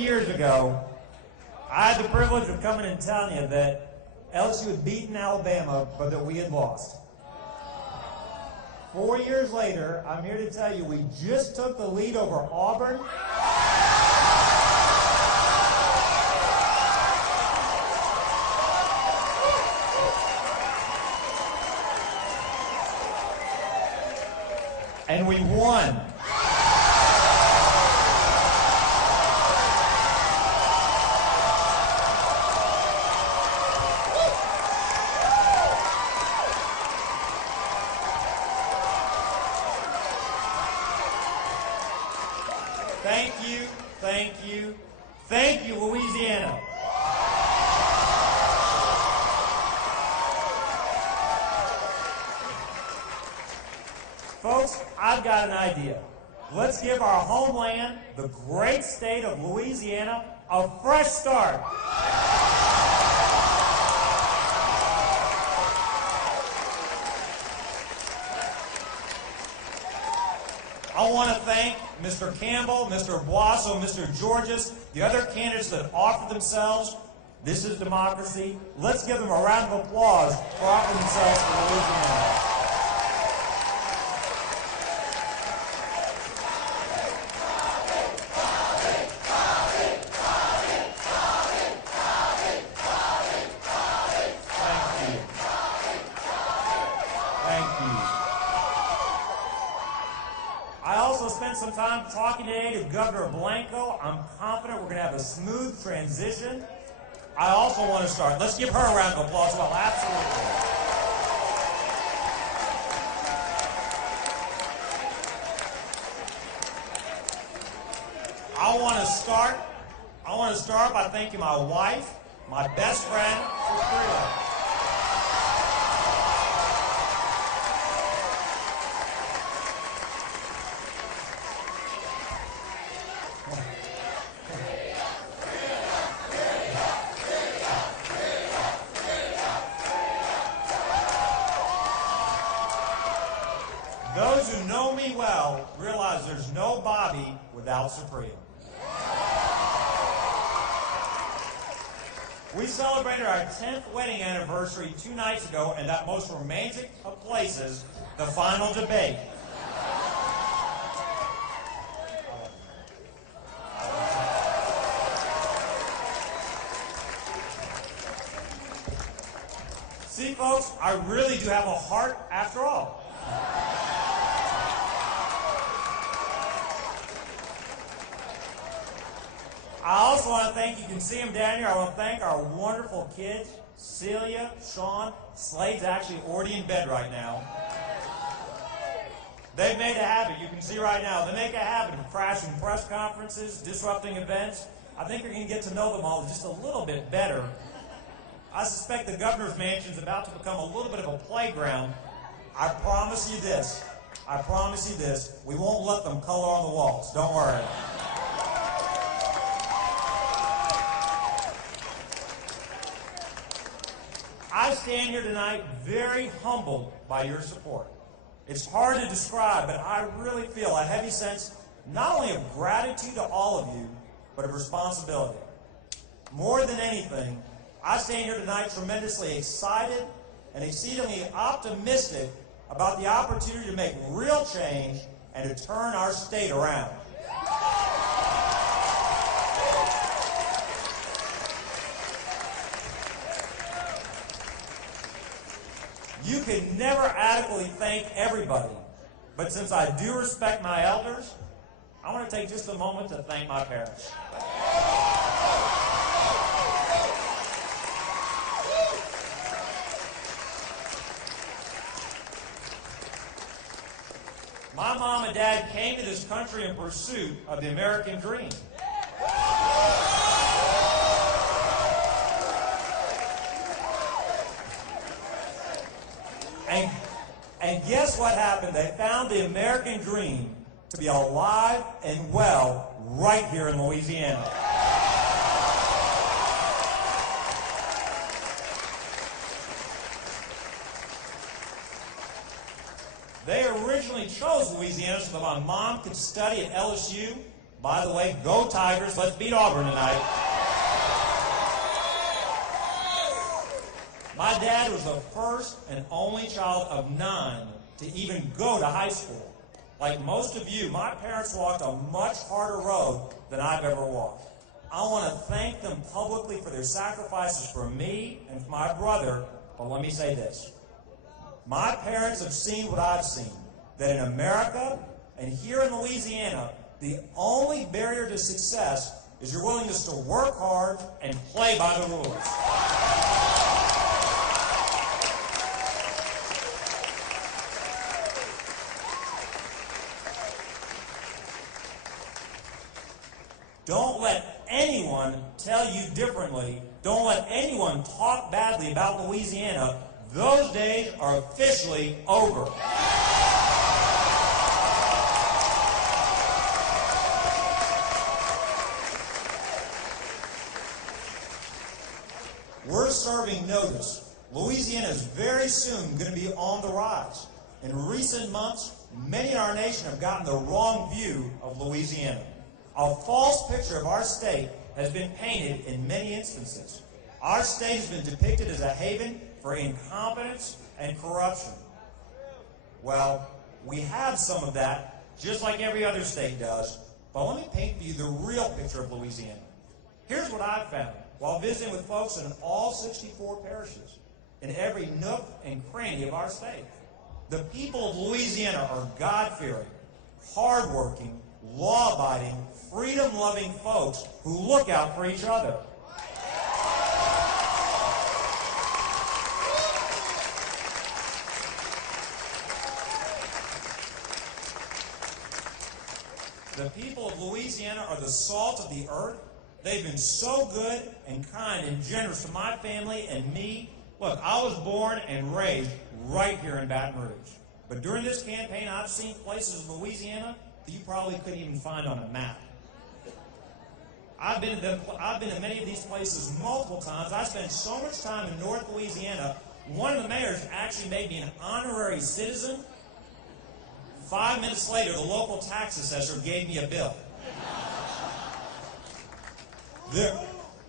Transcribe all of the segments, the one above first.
years ago, I had the privilege of coming and telling you that LSU had beaten Alabama, but that we had lost. 4 years later, I'm here to tell you we just took the lead over Auburn. And we won. Thank you, thank you, thank you, Louisiana. Folks, I've got an idea. Let's give our homeland, the great state of Louisiana, a fresh start. I want to thank Mr. Campbell, Mr. Boasso, Mr. Georges, the other candidates that offered themselves. This is democracy. Let's give them a round of applause for offering themselves for Louisiana. I also spent some time talking today to Governor Blanco. I'm confident we're going to have a smooth transition. I also want to start. Let's give her a round of applause. Well, absolutely. I want to start by thanking my wife, my best friend, Sophia. Those who know me well realize there's no Bobby without Supreme. We celebrated our 10th wedding anniversary 2 nights ago in that most romantic of places, the final debate. See, folks, I really do have a heart after all. I also want to thank, you can see them down here, I want to thank our wonderful kids, Celia, Sean. Slade's actually already in bed right now. They've made a habit, you can see right now, they make a habit of crashing press conferences, disrupting events. I think you're going to get to know them all just a little bit better. I suspect the governor's mansion is about to become a little bit of a playground. I promise you this, we won't let them color on the walls, don't worry. I stand here tonight very humbled by your support. It's hard to describe, but I really feel a heavy sense not only of gratitude to all of you, but of responsibility. More than anything, I stand here tonight tremendously excited and exceedingly optimistic about the opportunity to make real change and to turn our state around. You can never adequately thank everybody, but since I do respect my elders, I want to take just a moment to thank my parents. My mom and dad came to this country in pursuit of the American dream. And guess what happened? They found the American dream to be alive and well right here in Louisiana. They originally chose Louisiana so that my mom could study at LSU By the way, go Tigers, let's beat Auburn tonight. My dad was the first and only child of 9 to even go to high school. Like most of you, my parents walked a much harder road than I've ever walked. I want to thank them publicly for their sacrifices for me and for my brother, but let me say this. My parents have seen what I've seen, that in America and here in Louisiana, the only barrier to success is your willingness to work hard and play by the rules. Don't let anyone tell you differently. Don't let anyone talk badly about Louisiana. Those days are officially over. We're serving notice. Louisiana is very soon going to be on the rise. In recent months, many in our nation have gotten the wrong view of Louisiana. A false picture of our state has been painted in many instances. Our state has been depicted as a haven for incompetence and corruption. Well, we have some of that, just like every other state does, but let me paint for you the real picture of Louisiana. Here's what I've found while visiting with folks in all 64 parishes, in every nook and cranny of our state. The people of Louisiana are God-fearing, hardworking, law-abiding, freedom-loving folks who look out for each other. The people of Louisiana are the salt of the earth. They've been so good and kind and generous to my family and me. Look, I was born and raised right here in Baton Rouge. But during this campaign, I've seen places in Louisiana that you probably couldn't even find on a map. I've been to many of these places multiple times. I spent so much time in North Louisiana, one of the mayors actually made me an honorary citizen. 5 minutes later, the local tax assessor gave me a bill.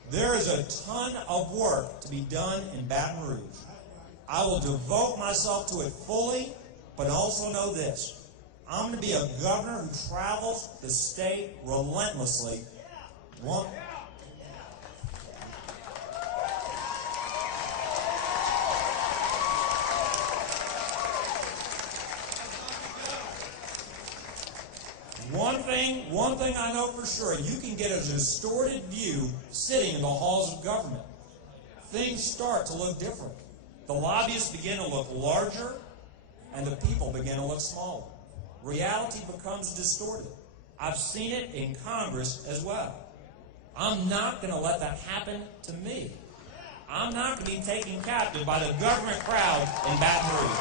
There is a ton of work to be done in Baton Rouge. I will devote myself to it fully, but also know this. I'm going to be a governor who travels the state relentlessly. One thing I know for sure, you can get a distorted view sitting in the halls of government. Things start to look different. The lobbyists begin to look larger, and the people begin to look smaller. Reality becomes distorted. I've seen it in Congress as well. I'm not going to let that happen to me. I'm not going to be taken captive by the government crowd in Baton Rouge.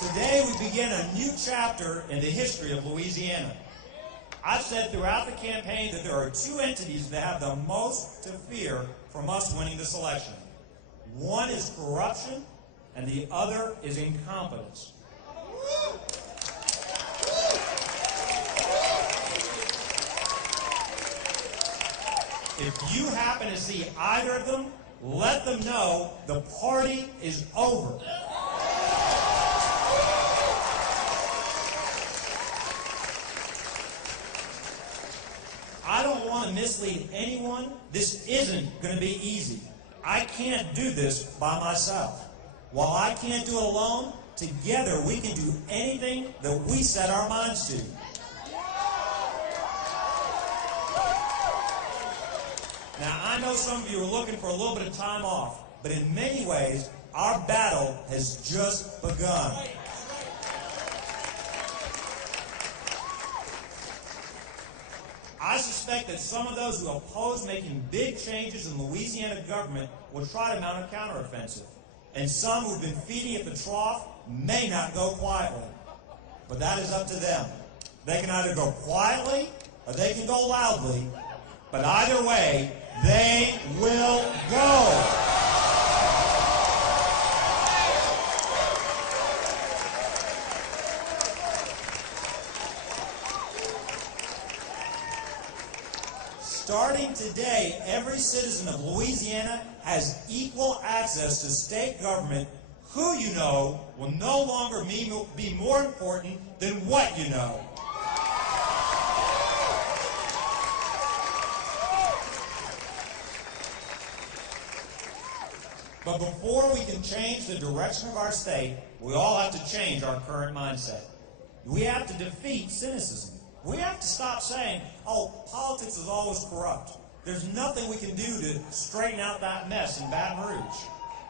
Today we begin a new chapter in the history of Louisiana. I've said throughout the campaign that there are two entities that have the most to fear from us winning this election. One is corruption, and the other is incompetence. If you happen to see either of them, let them know the party is over. I don't want to mislead anyone. This isn't going to be easy. I can't do this by myself. While I can't do it alone, together we can do anything that we set our minds to. Now, I know some of you are looking for a little bit of time off, but in many ways, our battle has just begun. I suspect that some of those who oppose making big changes in Louisiana government will try to mount a counteroffensive. And some who've been feeding at the trough may not go quietly. But that is up to them. They can either go quietly or they can go loudly, but either way, they will go. Starting today, every citizen of Louisiana has equal access to state government. Who you know will no longer be more important than what you know. But before we can change the direction of our state, we all have to change our current mindset. We have to defeat cynicism. We have to stop saying, oh, politics is always corrupt. There's nothing we can do to straighten out that mess in Baton Rouge.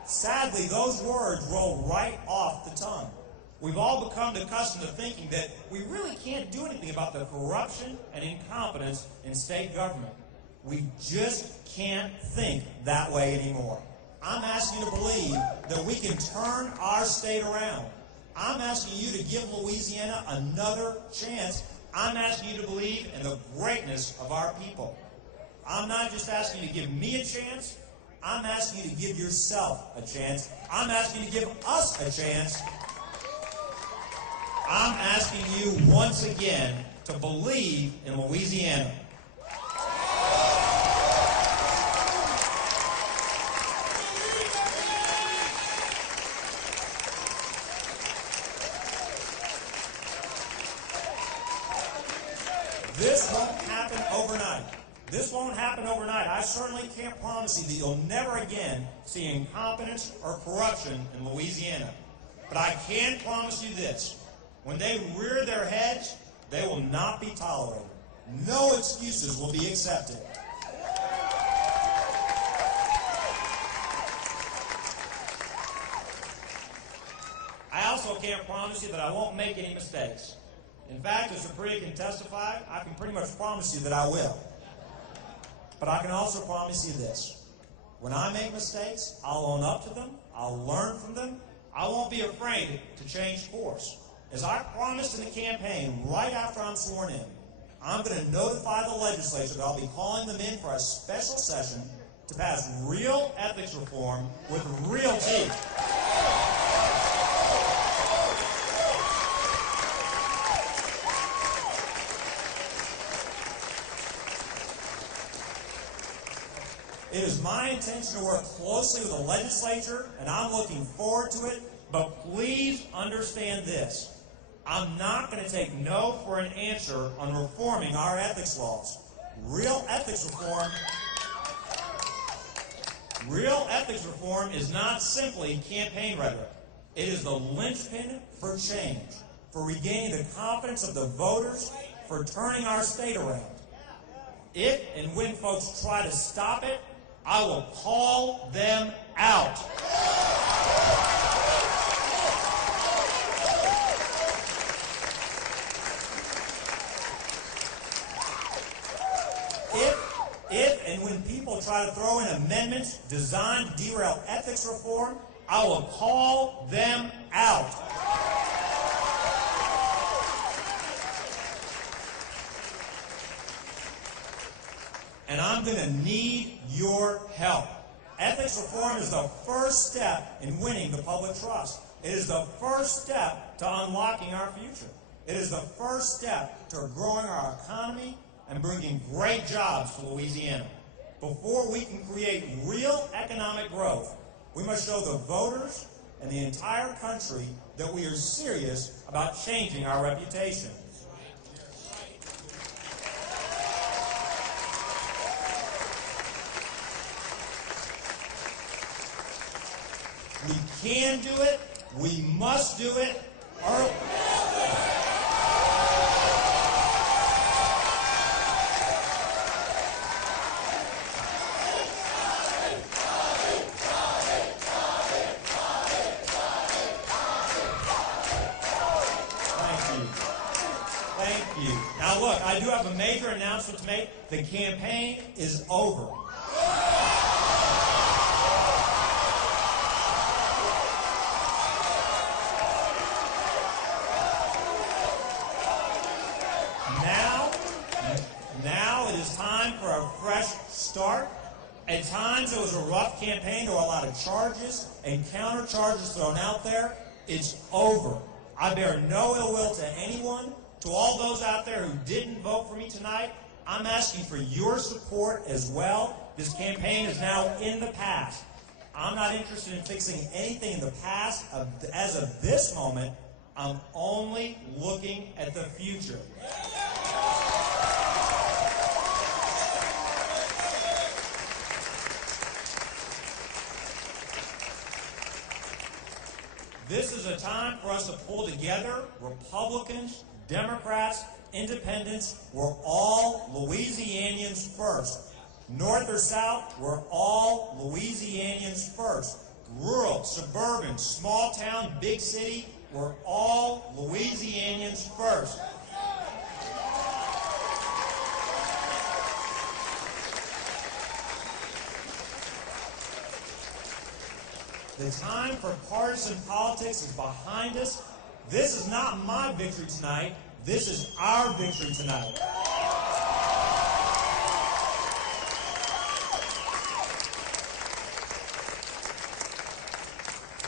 Sadly, those words roll right off the tongue. We've all become accustomed to thinking that we really can't do anything about the corruption and incompetence in state government. We just can't think that way anymore. I'm asking you to believe that we can turn our state around. I'm asking you to give Louisiana another chance. I'm asking you to believe in the greatness of our people. I'm not just asking you to give me a chance. I'm asking you to give yourself a chance. I'm asking you to give us a chance. I'm asking you once again to believe in Louisiana. This won't happen overnight. This won't happen overnight. I certainly can't promise you that you'll never again see incompetence or corruption in Louisiana. But I can promise you this. When they rear their heads, they will not be tolerated. No excuses will be accepted. I also can't promise you that I won't make any mistakes. In fact, as Supriya can testify, I can pretty much promise you that I will. But I can also promise you this. When I make mistakes, I'll own up to them. I'll learn from them. I won't be afraid to change course. As I promised in the campaign, right after I'm sworn in, I'm going to notify the legislature that I'll be calling them in for a special session to pass real ethics reform with real teeth. It is my intention to work closely with the legislature, and I'm looking forward to it, but please understand this. I'm not going to take no for an answer on reforming our ethics laws. Real ethics reform is not simply campaign rhetoric. It is the linchpin for change, for regaining the confidence of the voters, for turning our state around. If and when folks try to stop it, I will call them out. If and when people try to throw in amendments designed to derail ethics reform, I will call them out. And I'm going to need your help. Ethics reform is the first step in winning the public trust. It is the first step to unlocking our future. It is the first step to growing our economy and bringing great jobs to Louisiana. Before we can create real economic growth, we must show the voters and the entire country that we are serious about changing our reputation. We can do it. We must do it. Thank you. Now look, I do have a major announcement to make. The campaign is over. campaign, there were a lot of charges and counter-charges thrown out there. It's over. I bear no ill will to anyone. To all those out there who didn't vote for me tonight, I'm asking for your support as well. This campaign is now in the past. I'm not interested in fixing anything in the past. As of this moment, I'm only looking at the future. This is a time for us to pull together. Republicans, Democrats, Independents, we're all Louisianians first. North or South, we're all Louisianians first. Rural, suburban, small town, big city, we're all Louisianians first. The time for partisan politics is behind us. This is not my victory tonight. This is our victory tonight.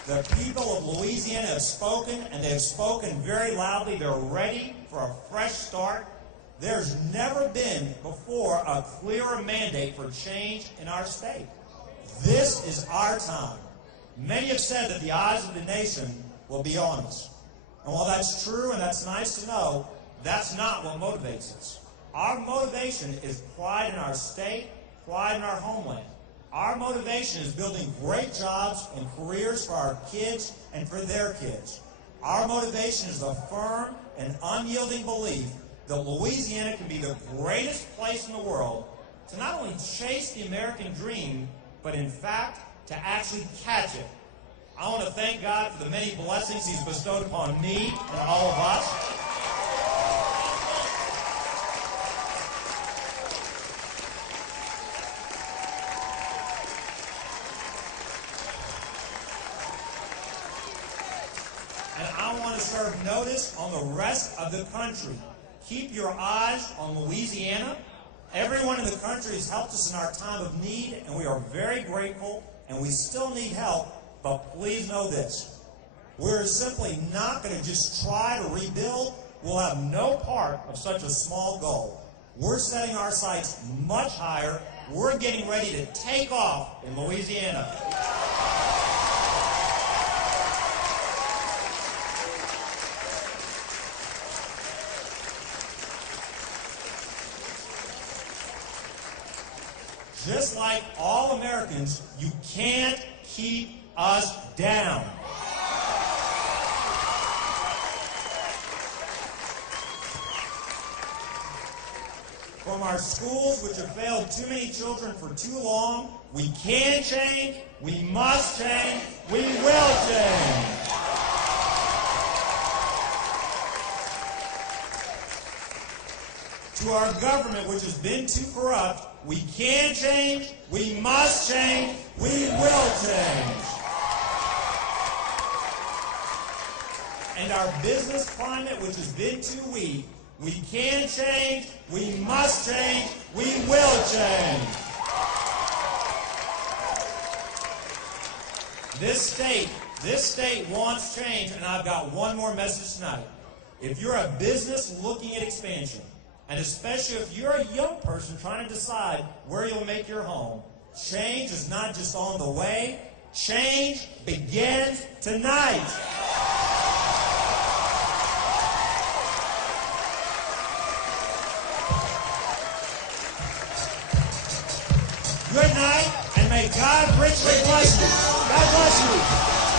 The people of Louisiana have spoken, and they have spoken very loudly. They're ready for a fresh start. There's never been before a clearer mandate for change in our state. This is our time. Many have said that the eyes of the nation will be on us. And while that's true and that's nice to know, that's not what motivates us. Our motivation is pride in our state, pride in our homeland. Our motivation is building great jobs and careers for our kids and for their kids. Our motivation is the firm and unyielding belief that Louisiana can be the greatest place in the world to not only chase the American dream, but in fact, to actually catch it. I want to thank God for the many blessings He's bestowed upon me and all of us. And I want to serve notice on the rest of the country. Keep your eyes on Louisiana. Everyone in the country has helped us in our time of need, and we are very grateful, and we still need help, but please know this. We're simply not going to just try to rebuild. We'll have no part of such a small goal. We're setting our sights much higher. We're getting ready to take off in Louisiana. Just like all Americans, you can't keep us down. From our schools, which have failed too many children for too long, we can change, we must change, we will change. To our government, which has been too corrupt, we can change, we must change, we will change. And our business climate, which has been too weak, we can change, we must change, we will change. This state wants change, and I've got one more message tonight. If you're a business looking at expansion, and especially if you're a young person trying to decide where you'll make your home, change is not just on the way. Change begins tonight. Good night, and may God richly bless you. God bless you.